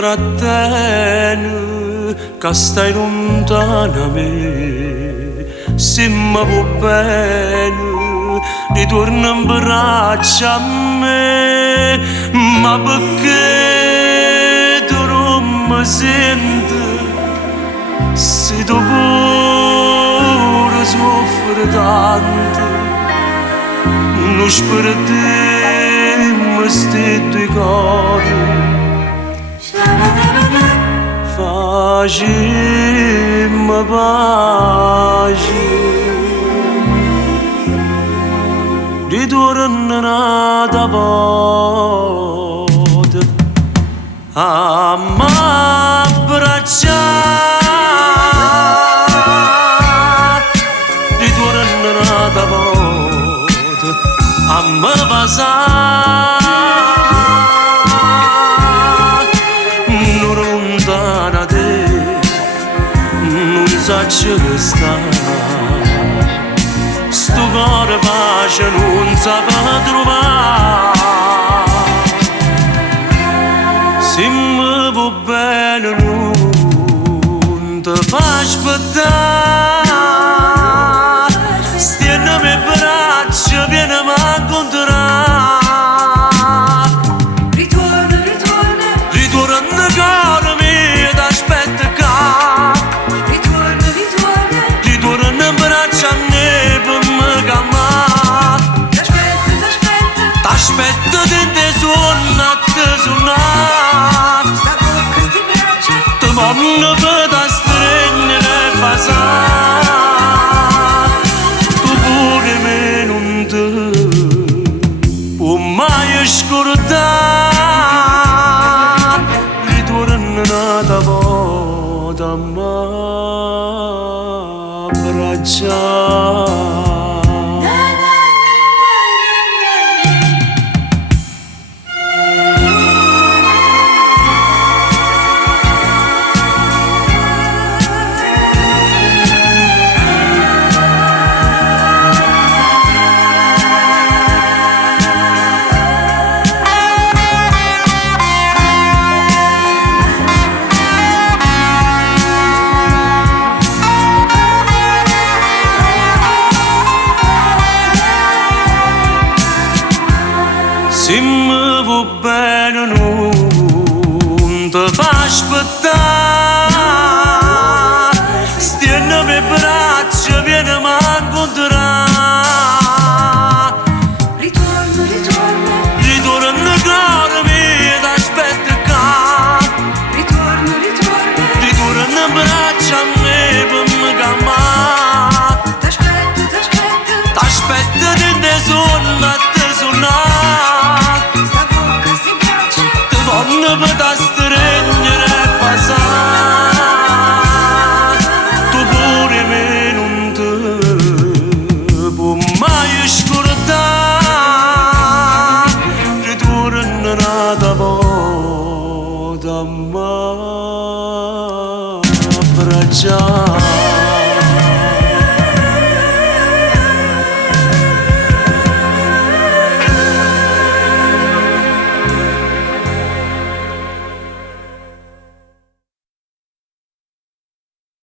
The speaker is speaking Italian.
trattieni che stai lontano da me. Se mi vuoi bene, ritorna in braccia a me. Ma perché tu non mi senti? Se tu pure soffri tanto, non sperdiamo sti due cori. Facemmo pace, ritorna un'altra volta a m'abbracciare, ritorna un'altra volta a me vasare. Saccio che sta, sto cuore pace non sa trovare. Se mi vuoi bene non ti fa aspettare, stiennami in braccia, vienimi a incontrare. Ritorna cuore mio, t'aspetto qua. T'aspetto dentro suonare, sta bocca sti braccia, ti vanno per da stringere e basare. Tu pure me non ti puoi mai scordare. Ritorna un'altra volta a m'abbracciare. Se mi vuoi bene non ti fa aspettare.